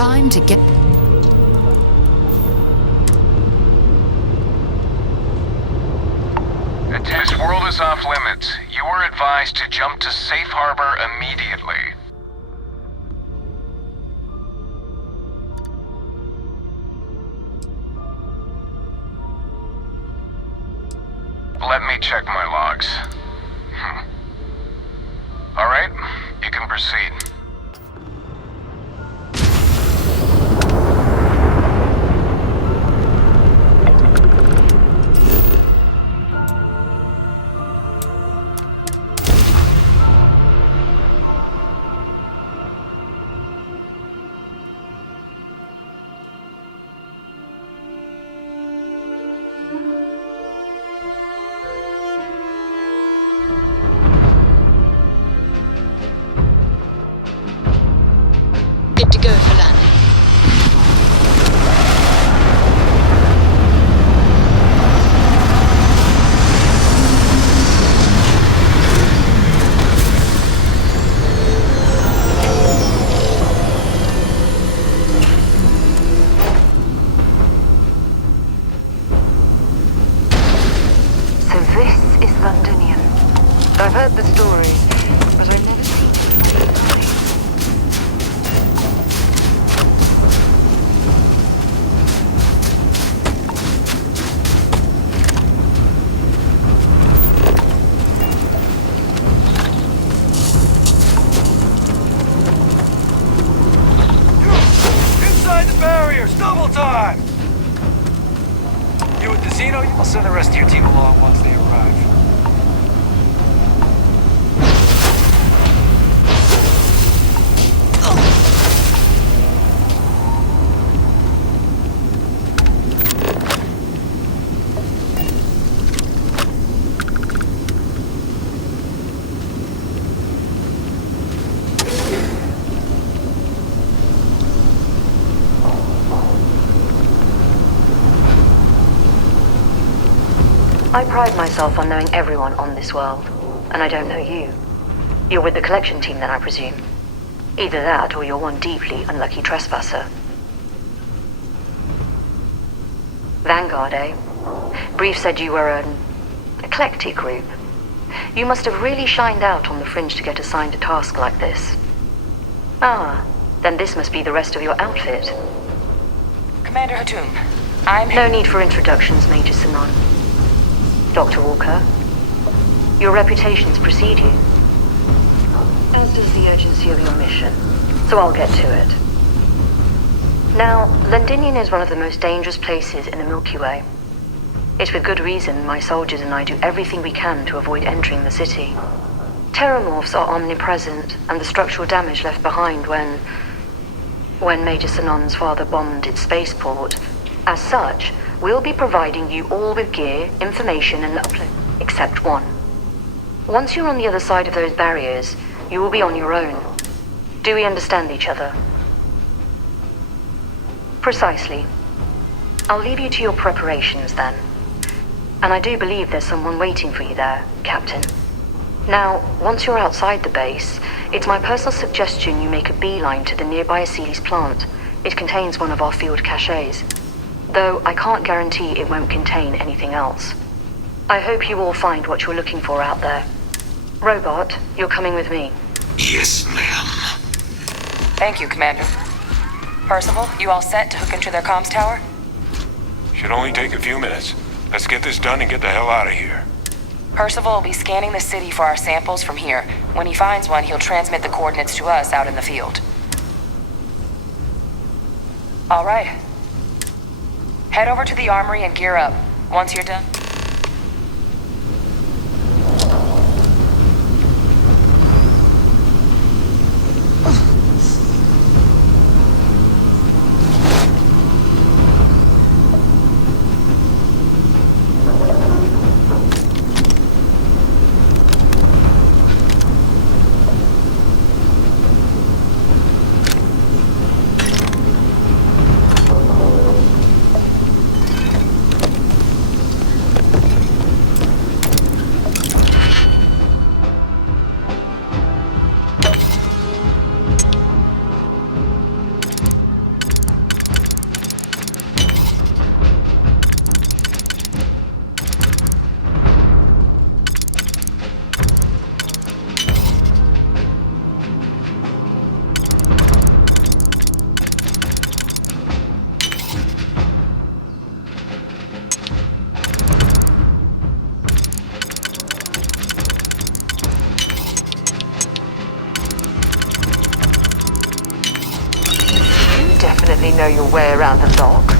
time to get... This world is off limits. You are advised to jump to safe harbor immediately. Let me check my logs. Alright, you can proceed. Good to go for landing. So this is Londonian. I've heard the story, but I've never seen it. Inside the barriers, double time! You at the Zeno? I'll send the rest of your team along once they arrive. I pride myself on knowing everyone on this world, and I don't know you. You're with the collection team then, I presume. Either that, or you're one deeply unlucky trespasser. Vanguard, eh? Brief said you were an eclectic group. You must have really shined out on the fringe to get assigned a task like this. Ah, then this must be the rest of your outfit. Commander Hatum, I'm... No need for introductions, Major Sinon. Dr. Walker, your reputations precede you, as does the urgency of your mission, so I'll get to it. Now, Londinian is one of the most dangerous places in the Milky Way. It's with good reason my soldiers and I do everything we can to avoid entering the city. Terramorphs are omnipresent, and the structural damage left behind when Major Sinon's father bombed its spaceport. As such, we'll be providing you all with gear, information, and upload, except one. Once you're on the other side of those barriers, you will be on your own. Do we understand each other? Precisely. I'll leave you to your preparations then. And I do believe there's someone waiting for you there, Captain. Now, once you're outside the base, it's my personal suggestion you make a beeline to the nearby Aceles plant. It contains one of our field caches. Though I can't guarantee it won't contain anything else. I hope you all find what you're looking for out there. Robot, you're coming with me. Yes, ma'am. Thank you, Commander. Percival, you all set to hook into their comms tower? Should only take a few minutes. Let's get this done and get the hell out of here. Percival will be scanning the city for our samples from here. When he finds one, he'll transmit the coordinates to us out in the field. All right. Head over to the armory and gear up. Once you're done... definitely know your way around the lock.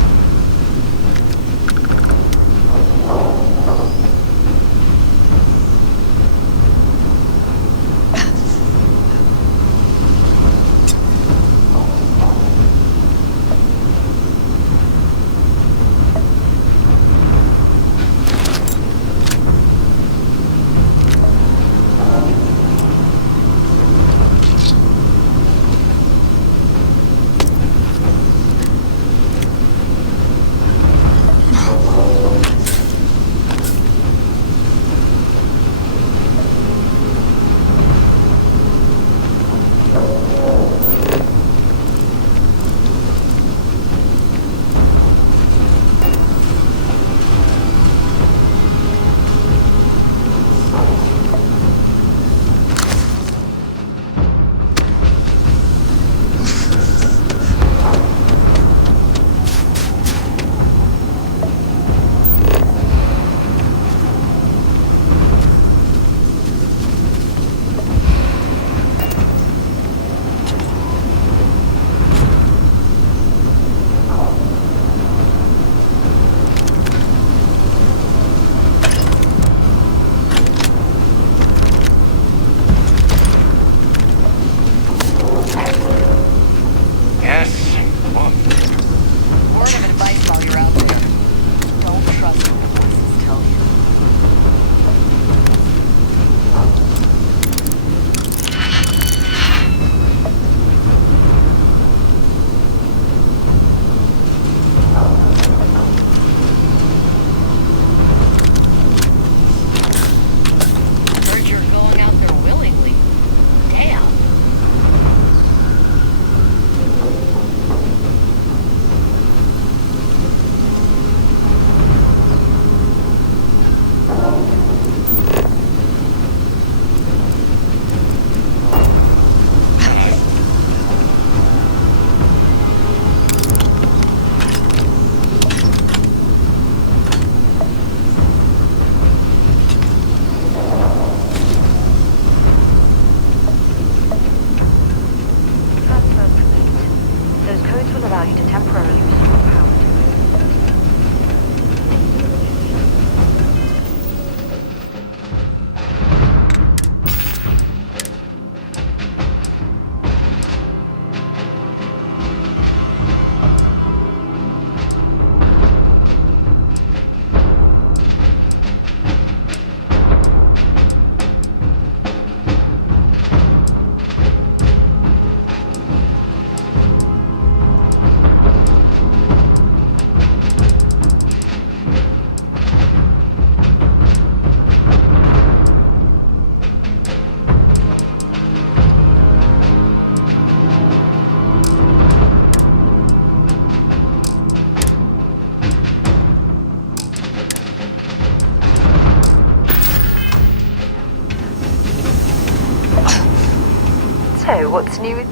So, what's new?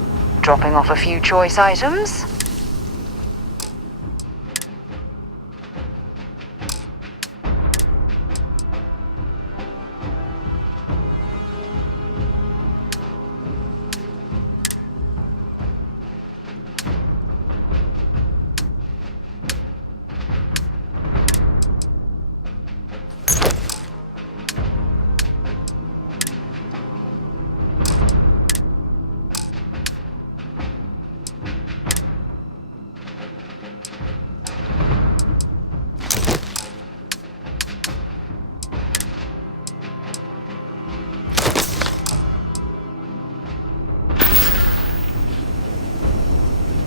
Dropping off a few choice items?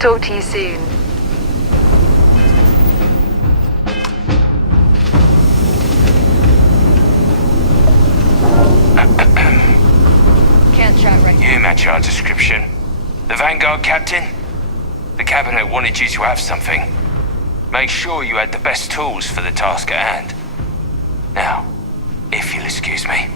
Talk to you soon. Can't chat right now. You match our description. The Vanguard captain? The cabinet wanted you to have something. Make sure you had the best tools for the task at hand. Now, if you'll excuse me.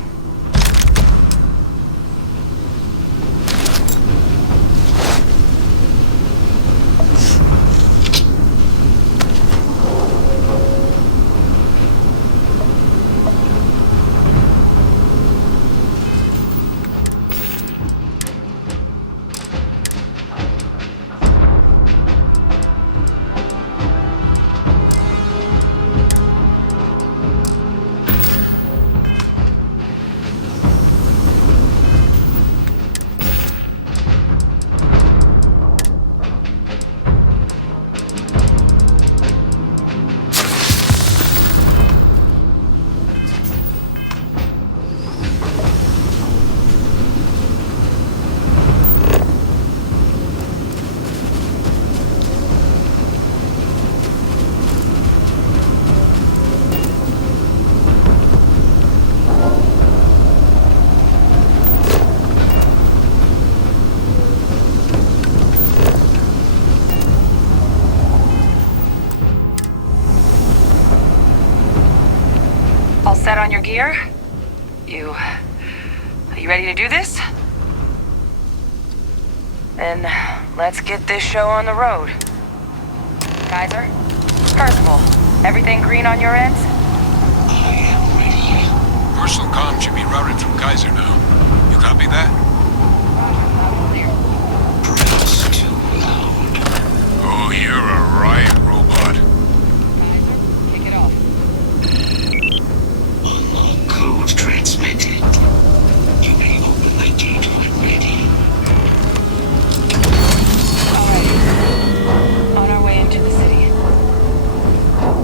gear? Are you ready to do this? Then let's get this show on the road. Kaiser? Percival, everything green on your ends? I am ready. Personal comm should be routed from Kaiser now. You copy that? Perhaps too loud. Oh, you're a riot robot. Kaiser, kick it off. Unlock code transmitted. You may open the gate when ready. Alright. On our way into the city.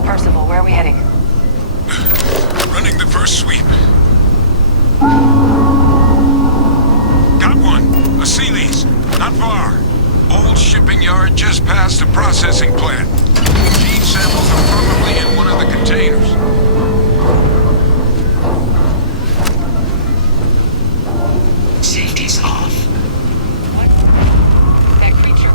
Percival, where are we heading? Running the first sweep. Got one. A Sealy's. Not far. Old shipping yard just past the processing plant. Gene samples are probably in one of the containers. Safety's off. What? That creature.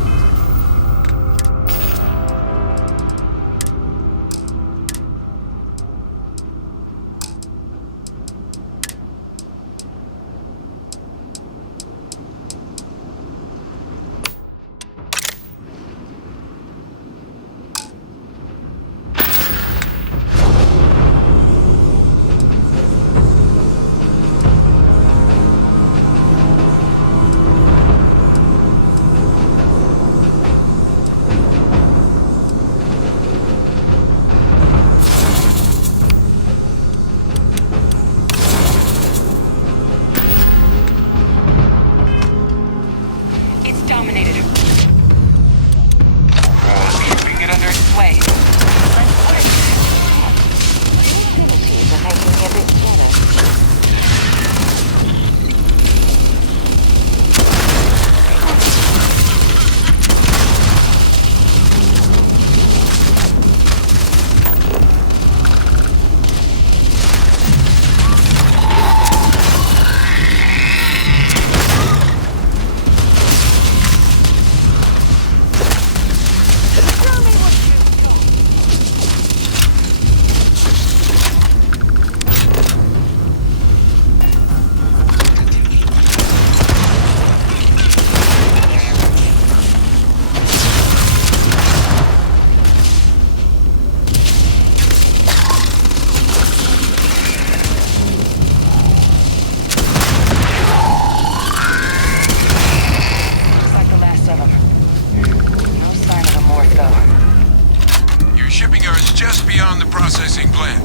Processing plant.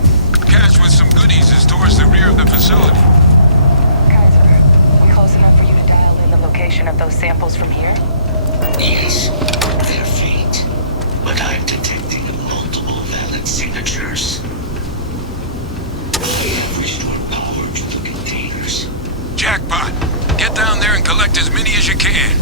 Cache with some goodies is towards the rear of the facility. Kaiser, we close enough for you to dial in the location of those samples from here? Yes, they're faint, but I'm detecting multiple valid signatures. I have restored power to the containers. Jackpot! Get down there and collect as many as you can.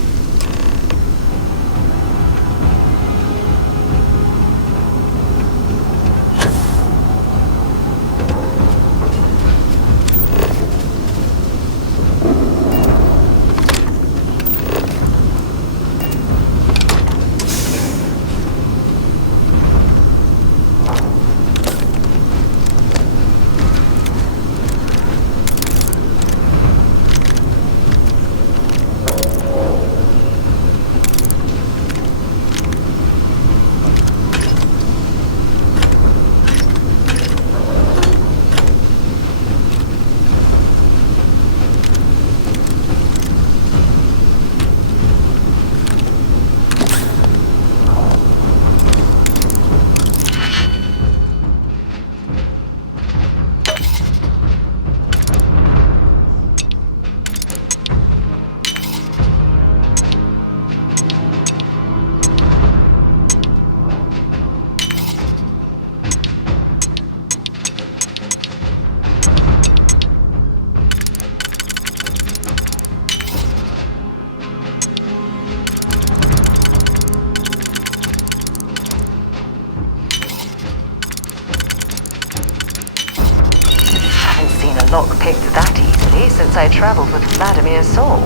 Lockpicked that easily since I traveled with Vladimir's soul.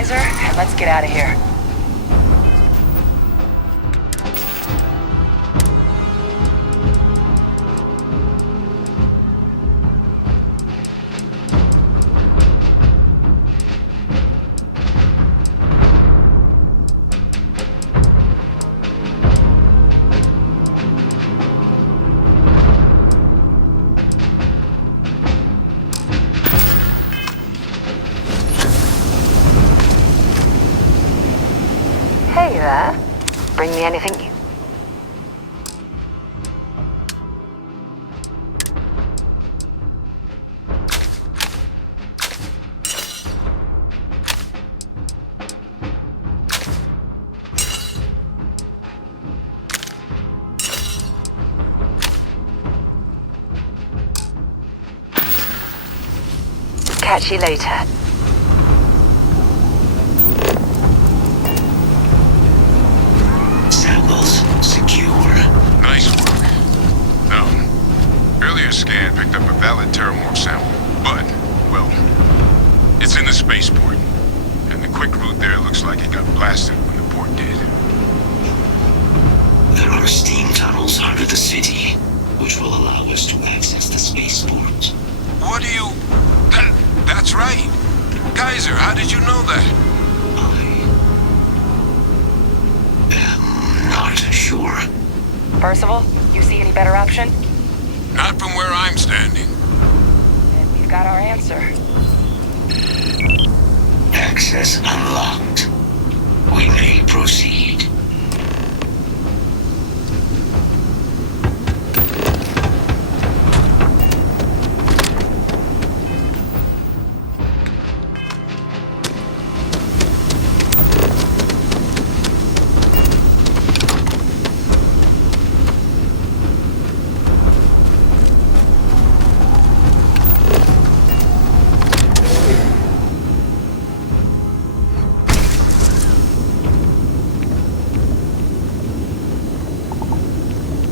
Kaiser, and let's get out of here. Hey there. Bring me anything you... Catch you later. Samples secure. Nice work. Earlier scan picked up a valid Terramorph sample, but, well, it's in the spaceport. And the quick route there looks like it got blasted when the port did. There are steam tunnels under the city, which will allow us to access the spaceport. What do you... That's right. Kaiser, how did you know that? I am not sure. Percival, you see any better option? Not from where I'm standing. And we've got our answer. Access unlocked. We may proceed.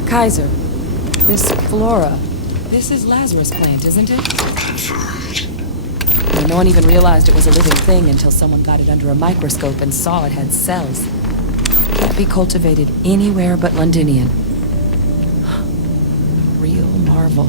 Kaiser, this flora, this is Lazarus plant, isn't it? Confirmed. No one even realized it was a living thing until someone got it under a microscope and saw it had cells. Can't be cultivated anywhere but Londinian. Real marvel.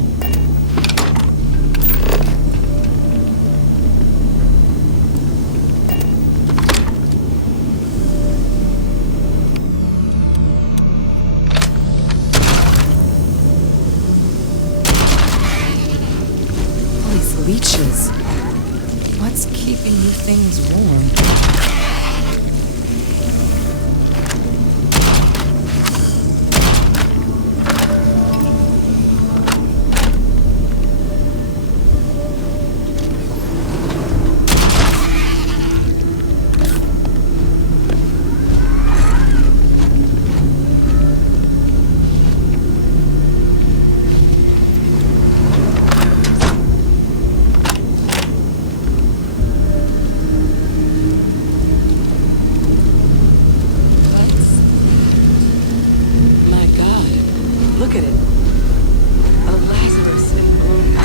Leeches. What's keeping you things warm? Look at it. A Lazarus in bloom.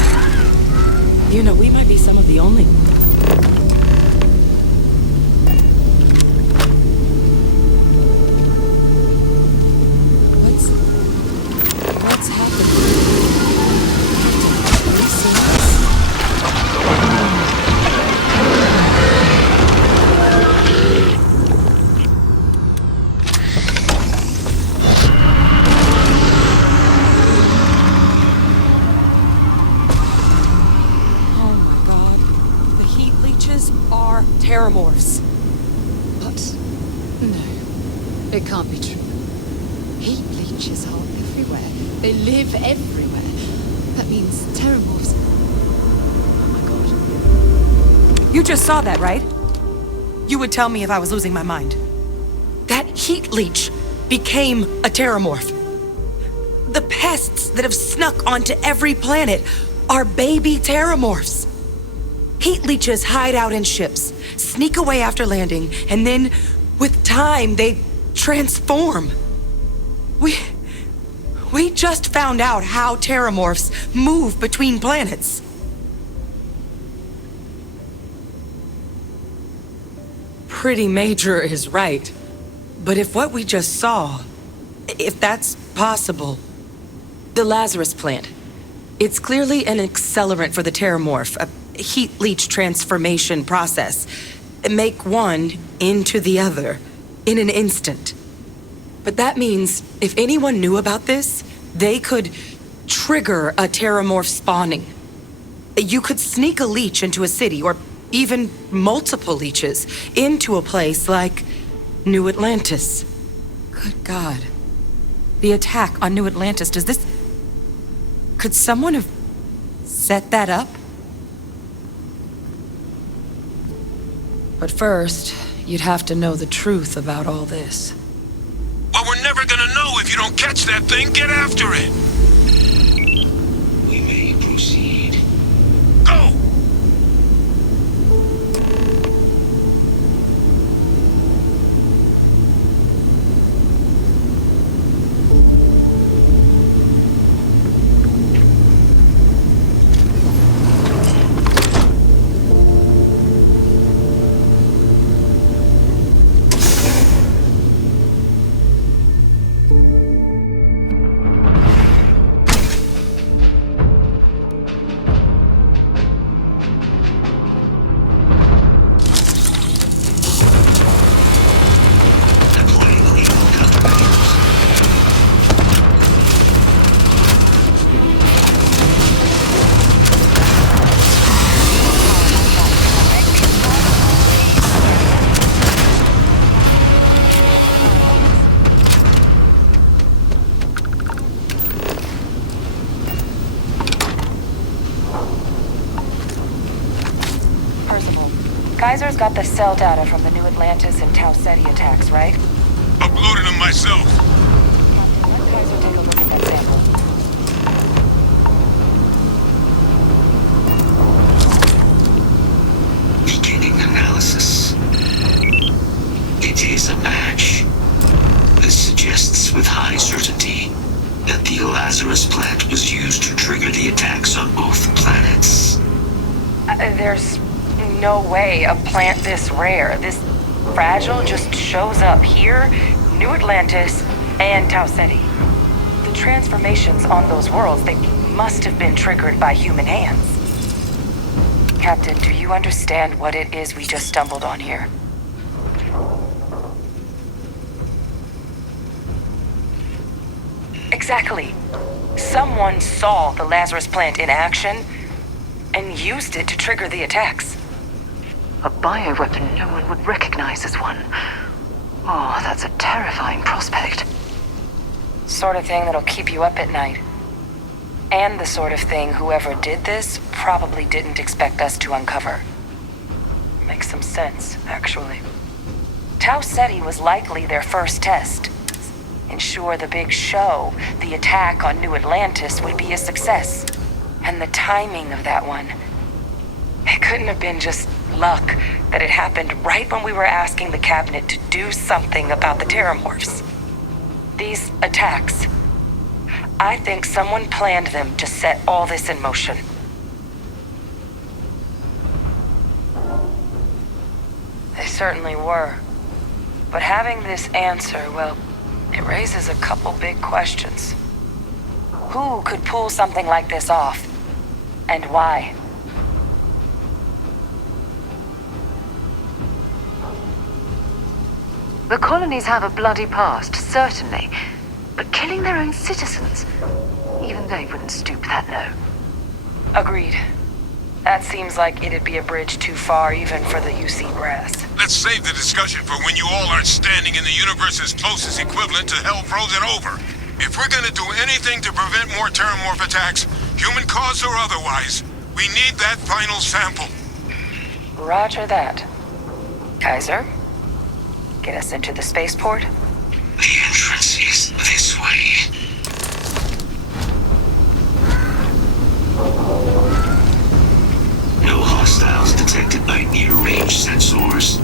You know, we might be some of the only... What's happening? Are you seeing this? Are Terramorphs. What? No. It can't be true. Heat leeches are everywhere. They live everywhere. That means Terramorphs... Oh my god. You just saw that, right? You would tell me if I was losing my mind. That heat leech became a Terramorph. The pests that have snuck onto every planet are baby Terramorphs. Heat leeches hide out in ships, sneak away after landing, and then, with time, they transform. We just found out how Terramorphs move between planets. pretty major is right. But if what we just saw, if that's possible, the Lazarus plant, it's clearly an accelerant for the Terramorph, a heat leach transformation process. Make one into the other in an instant. But that means if anyone knew about this, they could trigger a Terramorph spawning. You could sneak a leech into a city, or even multiple leeches, into a place like New Atlantis. Good God. The attack on New Atlantis, could someone have set that up? But first, you'd have to know the truth about all this. Well, we're never gonna know if you don't catch that thing. Get after it. We may proceed. Go! Kaiser's got the cell data from the New Atlantis and Tau Ceti attacks, right? Uploaded them myself. Captain, let Kaiser take a look at that sample. Beginning analysis. It is a match. This suggests with high certainty that the Lazarus plant was used to trigger the attacks on both planets. There's no way a plant this rare, this fragile, just shows up here, New Atlantis, and Tau Ceti. The transformations on those worlds, they must have been triggered by human hands. Captain, do you understand what it is we just stumbled on here? Exactly. Someone saw the Lazarus plant in action and used it to trigger the attacks. A bioweapon no one would recognize as one. Oh, that's a terrifying prospect. Sort of thing that'll keep you up at night. And the sort of thing whoever did this probably didn't expect us to uncover. Makes some sense, actually. Tau Ceti was likely their first test. Ensure the big show, the attack on New Atlantis, would be a success. And the timing of that one. It couldn't have been just luck that it happened right when we were asking the cabinet to do something about the Terramorphs. These attacks, I think someone planned them to set all this in motion. They certainly were. But having this answer, well, it raises a couple big questions. Who could pull something like this off? And why? The colonies have a bloody past, certainly. But killing their own citizens, even they wouldn't stoop that low. Agreed. That seems like it'd be a bridge too far even for the UC brass. Let's save the discussion for when you all aren't standing in the universe's closest equivalent to hell frozen over. If we're gonna do anything to prevent more Terramorph attacks, human cause or otherwise, we need that final sample. Roger that. Kaiser, get us into the spaceport? The entrance is this way. No hostiles detected by near-range sensors.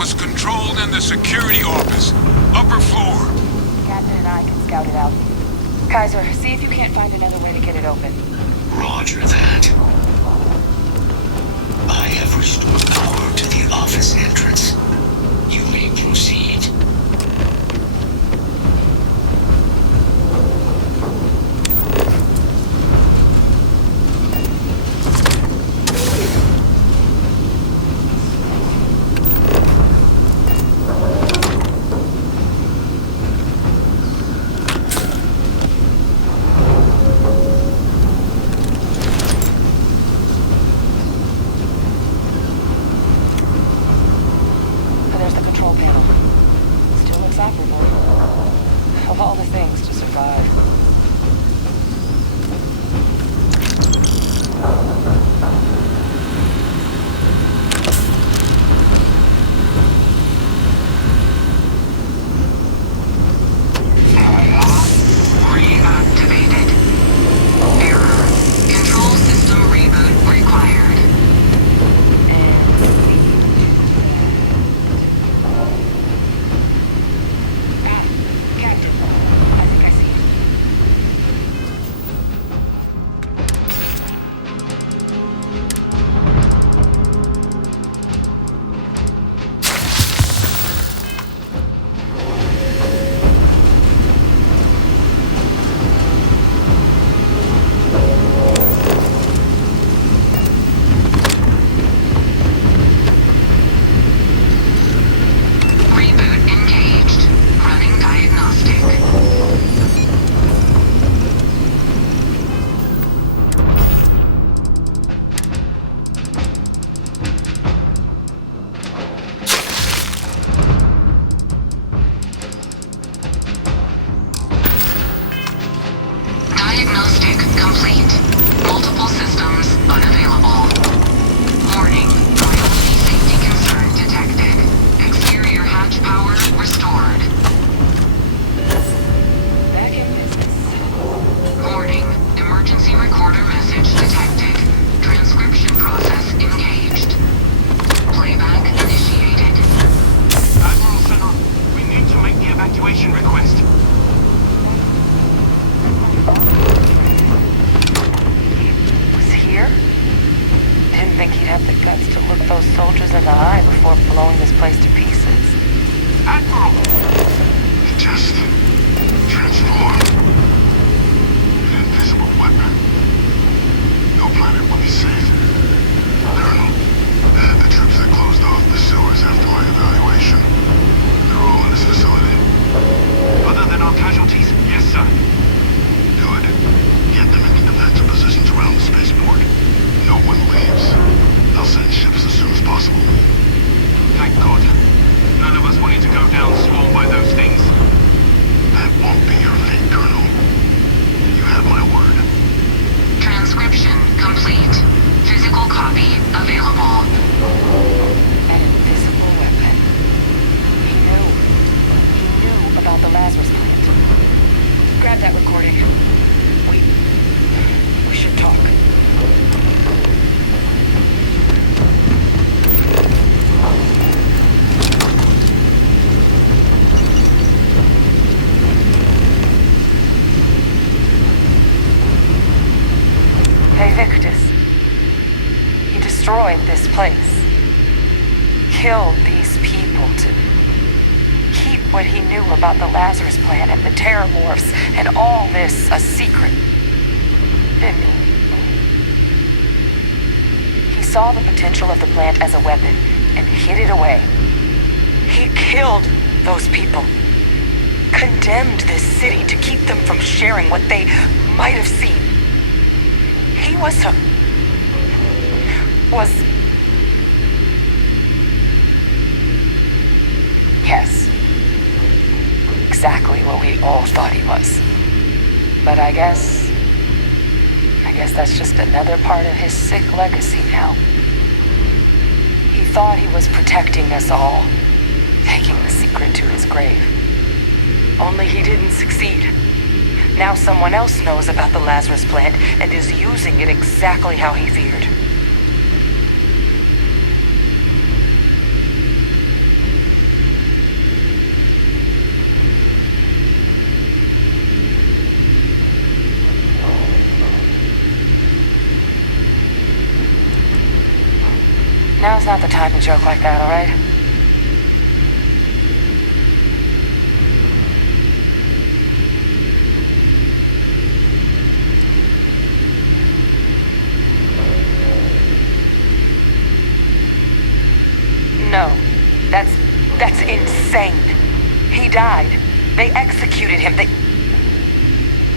was controlled in the security office. Upper floor. Captain and I can scout it out. Kaiser, see if you can't find another way to get it open. Roger that. I have restored power to the office entrance. You may proceed. There's the control panel. Still looks operable. Of all the things to survive. Reactivated. Error. Control system reboot required. Captain, I think I see it. Reboot engaged. Running diagnostic. Diagnostic complete. Multiple systems unavailable. Warning. Priority safety concern detected. Exterior hatch power restored. Back in business. Warning. Emergency recorder message detected. Transcription process engaged. Playback initiated. Admiral Center, we need to make the evacuation request. Was here? Didn't think he'd have the guts to look those soldiers in the eye before blowing this place to pieces. Admiral! It just transformed. An invisible weapon. No planet will be safe. Colonel, the troops that closed off the sewers after my evaluation, they're all in this facility. Other than our casualties? Yes, sir. Good. Get them into defensive positions around the spaceport. No one leaves. I'll send ships as soon as possible. Thank God. None of us wanted to go down swarmed by those things. That won't be your fate, Colonel. You have my word. Transcription complete. Physical copy available. An invisible weapon. He knew about the Lazarus plant. Grab that recording. We should talk. Hey, Victus. He destroyed this place. Killed these people to keep what he knew about the Lazarus plant and the Terramorphs and all this a secret. Didn't he? He saw the potential of the plant as a weapon and hid it away. He killed those people. Condemned this city to keep them from sharing what they might have seen. He was yes, exactly what we all thought he was. But I guess that's just another part of his sick legacy now. He thought he was protecting us all, taking the secret to his grave. Only he didn't succeed. Now someone else knows about the Lazarus plant and is using it exactly how he feared. Now's not the time to joke like that, all right? No. That's insane. He died. They executed him.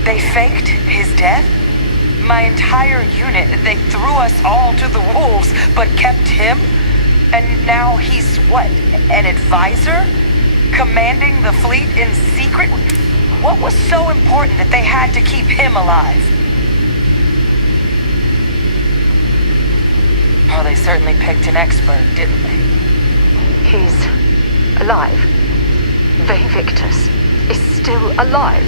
They faked his death? My entire unit, they threw us all to the wolves, but kept him? And now he's what, an advisor? Commanding the fleet in secret? What was so important that they had to keep him alive? Oh, they certainly picked an expert, didn't they? He's alive. Victus is still alive.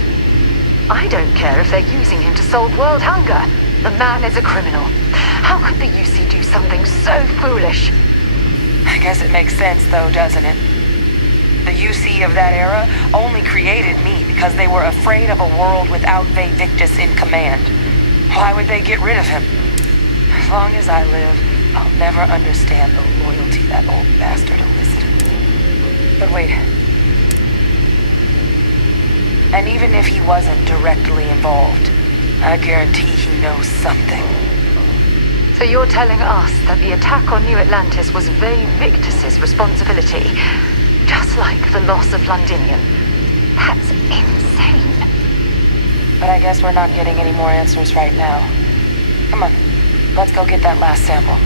I don't care if they're using him to solve world hunger. The man is a criminal. How could the UC do something so foolish? I guess it makes sense, though, doesn't it? The UC of that era only created me because they were afraid of a world without Victus in command. Why would they get rid of him? As long as I live, I'll never understand the loyalty that old bastard elicited. But wait. And even if he wasn't directly involved, I guarantee he knows something. So you're telling us that the attack on New Atlantis was Victus's responsibility, just like the loss of Londinium. That's insane. But I guess we're not getting any more answers right now. Come on, let's go get that last sample.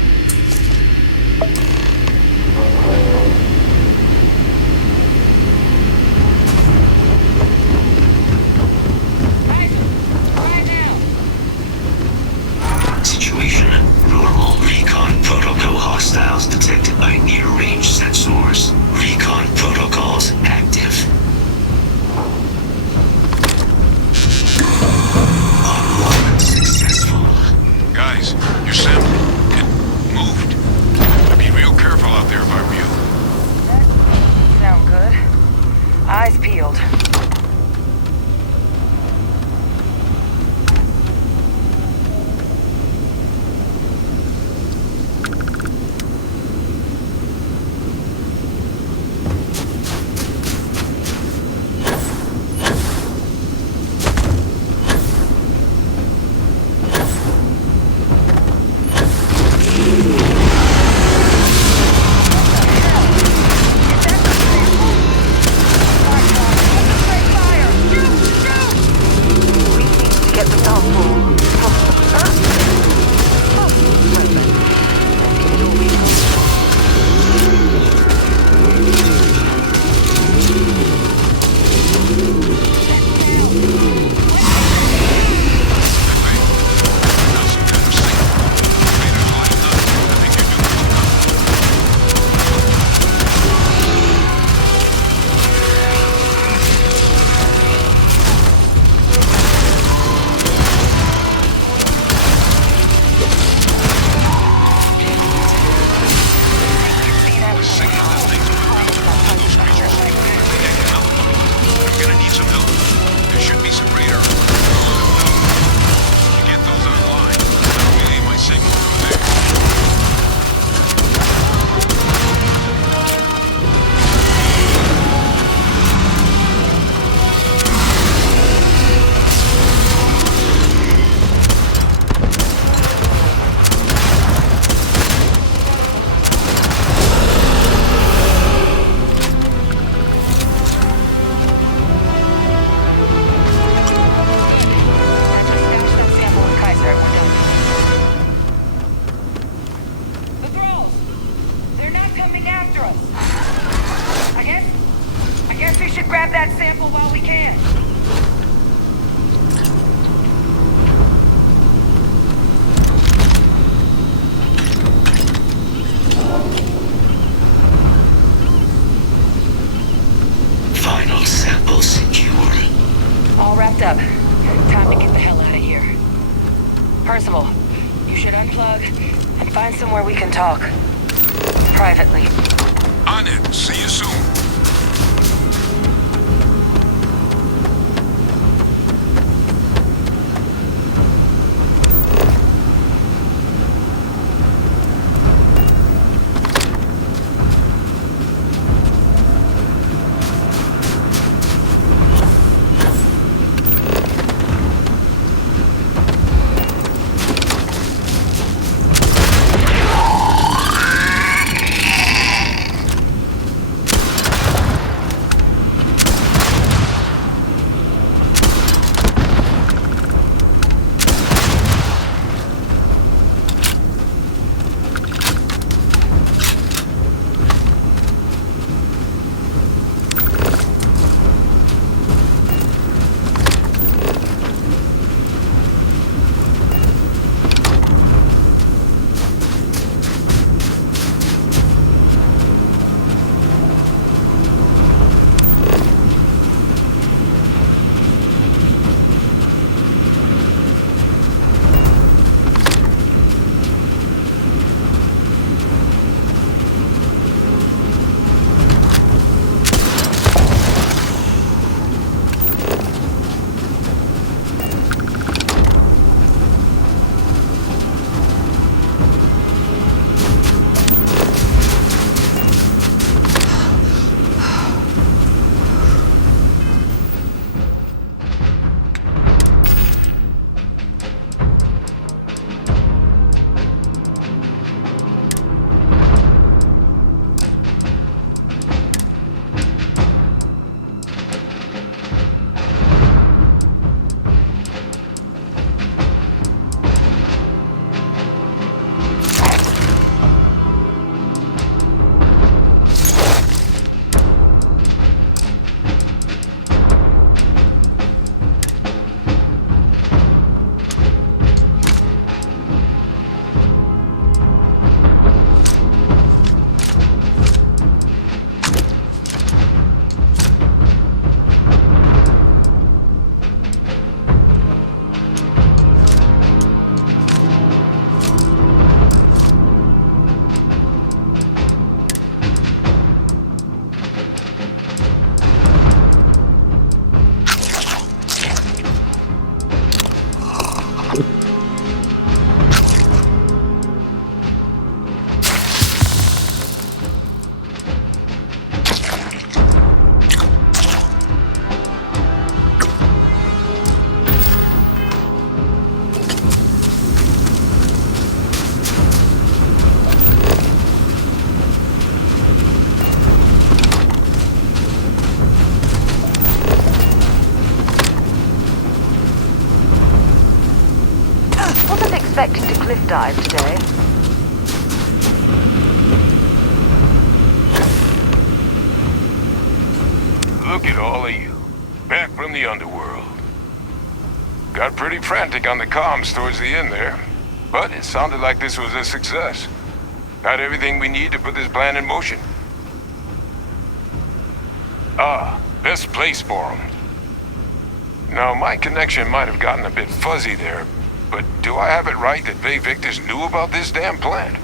Situation normal. Recon protocol hostiles detected by near-range sensors. Recon protocols active. Unlock successful. Guys, your sample, it moved. Be real careful out there if I were you. That doesn't sound good. Eyes peeled. Up. Time to get the hell out of here. Percival, you should unplug and find somewhere we can talk. Privately. On it. See you soon. dive today. Look at all of you. Back from the underworld. Got pretty frantic on the comms towards the end there. But it sounded like this was a success. Got everything we need to put this plan in motion. Ah, best place for them. Now, my connection might have gotten a bit fuzzy there, but do I have it right that Bay Victus knew about this damn plan?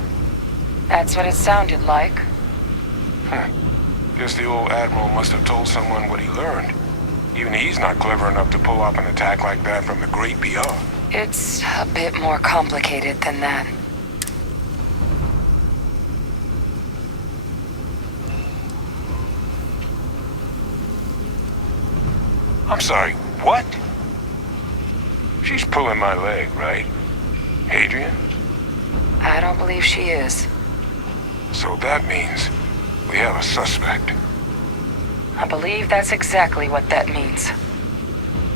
That's what it sounded like. Guess the old Admiral must have told someone what he learned. Even he's not clever enough to pull off an attack like that from the great beyond. It's a bit more complicated than that. I'm sorry, what? She's pulling my leg, right? Adrian? I don't believe she is. So that means we have a suspect. I believe that's exactly what that means.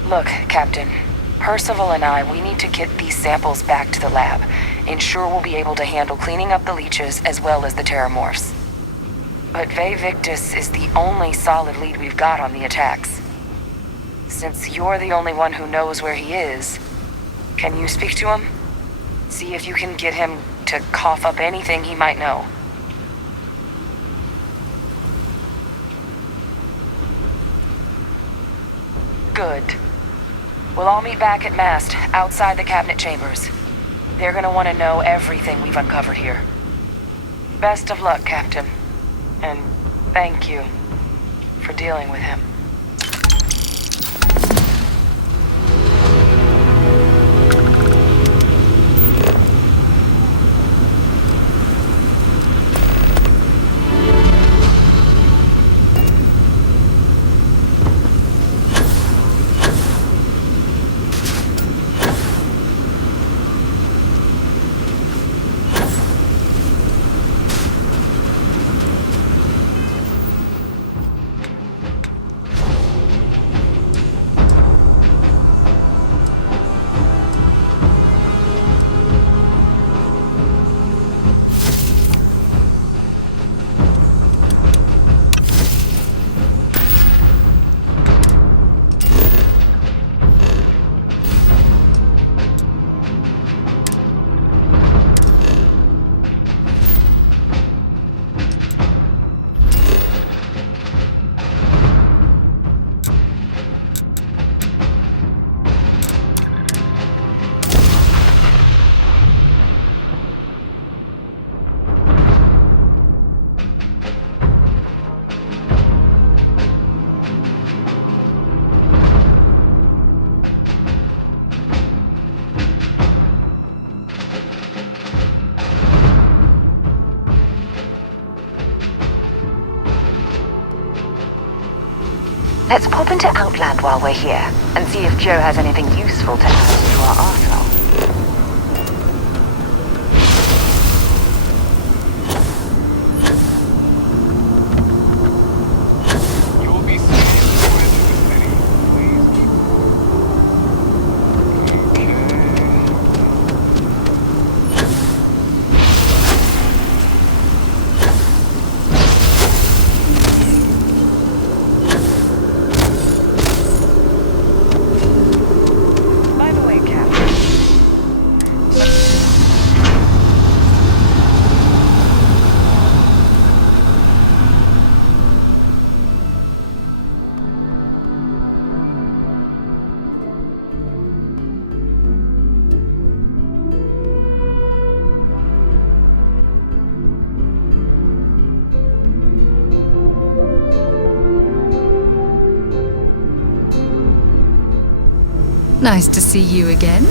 Look, Captain. Percival and I, we need to get these samples back to the lab. Ensure we'll be able to handle cleaning up the leeches as well as the Terramorphs. But Bay Victus is the only solid lead we've got on the attacks. Since you're the only one who knows where he is, can you speak to him? See if you can get him to cough up anything he might know. Good. We'll all meet back at Mast, outside the cabinet chambers. They're gonna want to know everything we've uncovered here. Best of luck, Captain. And thank you for dealing with him. Let's pop into Outland while we're here, and see if Joe has anything useful to add to our arsenal. Nice to see you again.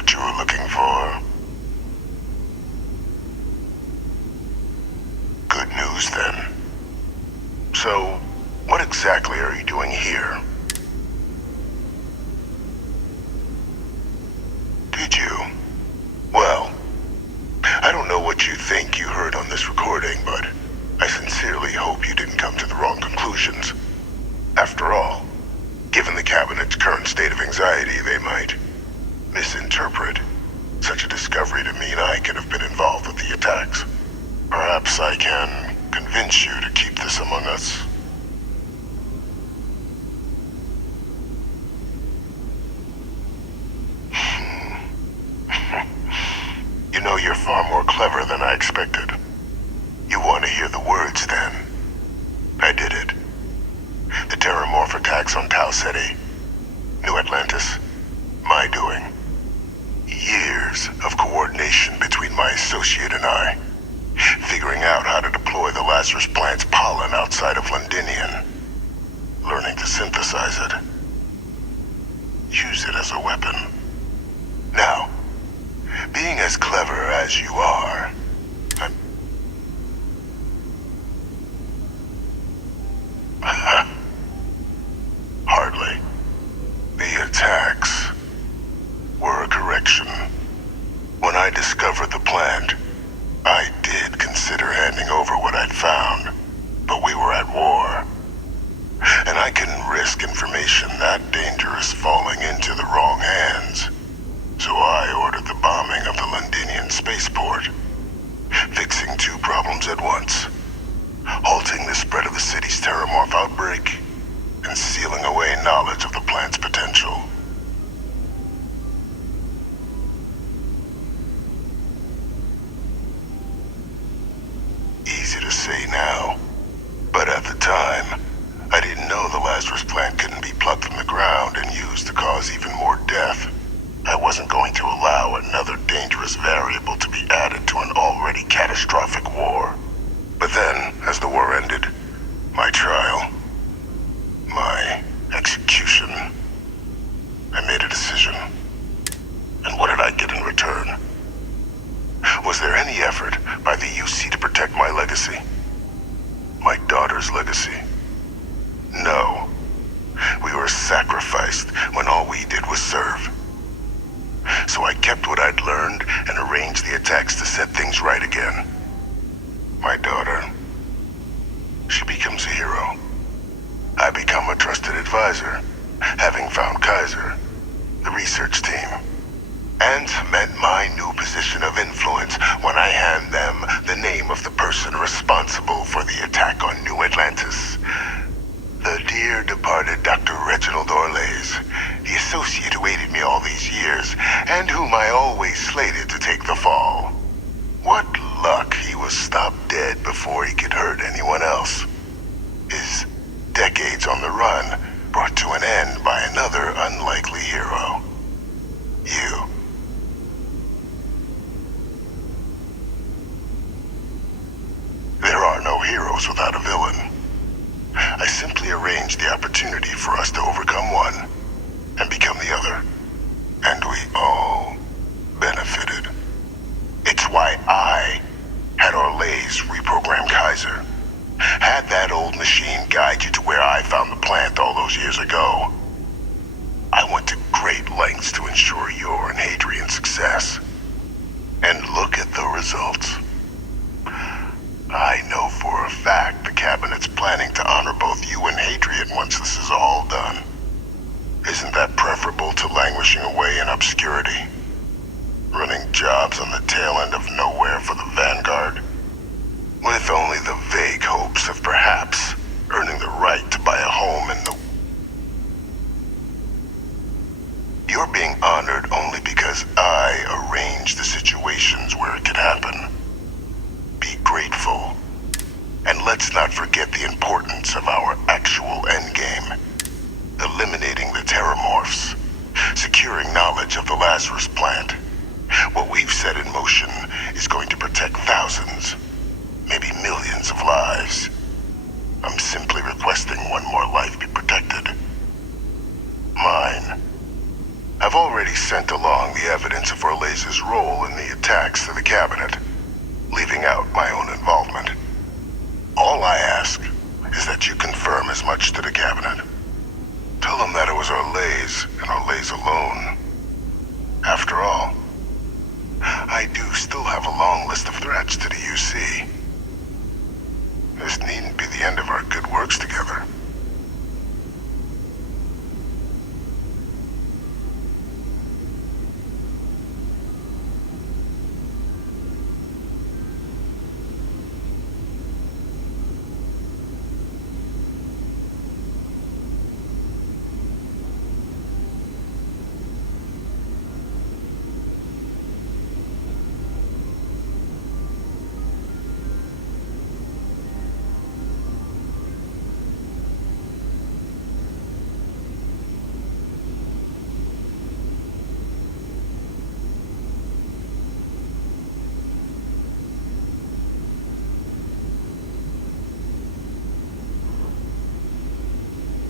what you were looking for? Good news, then. So, what exactly are you doing here? Did you? Well, I don't know what you think you heard on this recording, but I sincerely hope you didn't come to the wrong conclusions. After all, given the Cabinet's current state of anxiety, they might misinterpret such a discovery to mean I could have been involved with the attacks. Perhaps I can convince you to keep this among us. You know, you're far more clever than I expected. You want to hear the words, then? I did it. The Terramorph attacks on Tau Ceti, New Atlantis, my doing. Years of coordination between my associate and I, figuring out how to deploy the Lazarus plant's pollen outside of Londinian, learning to synthesize it, use it as a weapon. Now, being as clever as you are, hardly. The attacks were a correction. When I discovered the plant, I did consider handing over what I'd found, but we were at war. And I couldn't risk information that dangerous falling into the wrong hands. So I ordered the bombing of the Londinian spaceport, fixing two problems at once. Halting the spread of the city's Terramorph outbreak, and sealing away knowledge of the plant's potential. Easy to say now, but at the time, I didn't know the Lazarus plant couldn't be plucked from the ground and used to cause even more death. I wasn't going to allow another dangerous variable to be added to an already catastrophic war. But then, as the war ended, my trial, my execution, I made a decision. And what did I get in return? Was there any effort by the UC to protect my legacy? My daughter's legacy? No. We were sacrificed when all we did was serve. So I kept what I'd learned and arranged the attacks to set things right again. My daughter, she becomes a hero. I become a trusted advisor, having found Kaiser, the research team, and cement my new position of influence when I hand them the name of the person responsible for the attack on New Atlantis. The dear departed Dr. Reginald Orlays, the associate who aided me all these years, and whom I always slated to take the fall. What luck he was stopped dead before he could hurt anyone else. His decades on the run brought to an end by another unlikely hero. You. There are no heroes without a villain. I simply arranged the opportunity for us to overcome one and become the other. And we all benefited. It's why I had Orlays reprogram Kaiser. Had that old machine guide you to where I found the plant all those years ago. I went to great lengths to ensure your and Hadrian's success. And look at the results. I know for a fact the Cabinet's planning to honor both you and Hadrian once this is all done. Isn't that preferable to languishing away in obscurity? Running jobs on the tail end of nowhere for the Vanguard? With only the vague hopes of perhaps earning the right to buy a home in the... You're being honored only because I arranged the situations where it could happen. Be grateful. And let's not forget the importance of our actual endgame. Eliminating the Terramorphs. Securing knowledge of the Lazarus plant. What we've set in motion is going to protect thousands, maybe millions of lives. I'm simply requesting one more life be protected. Mine. How I've already sent along the evidence of Orleza's role in the attacks to the cabinet, leaving out my own involvement. All I ask is that you confirm as much to the cabinet. Tell them that it was Orlez and Orlez alone. After all, I do still have a long list of threats to the UC. This needn't be the end of our good works together.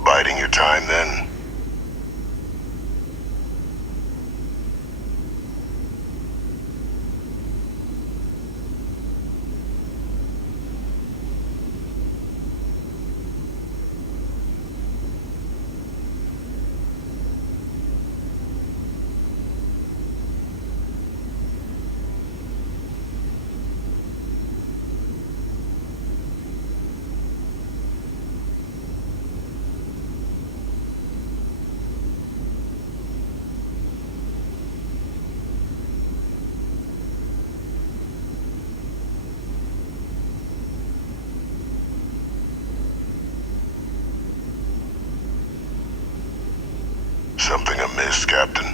Biding your time, then? Something amiss, Captain?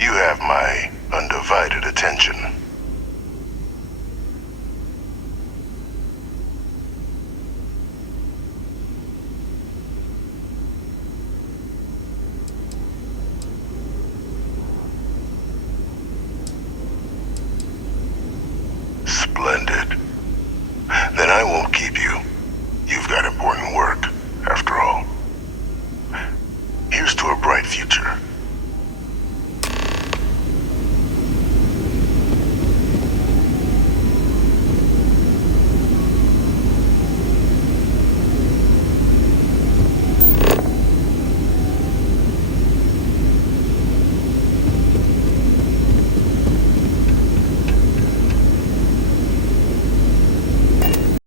You have my undivided attention.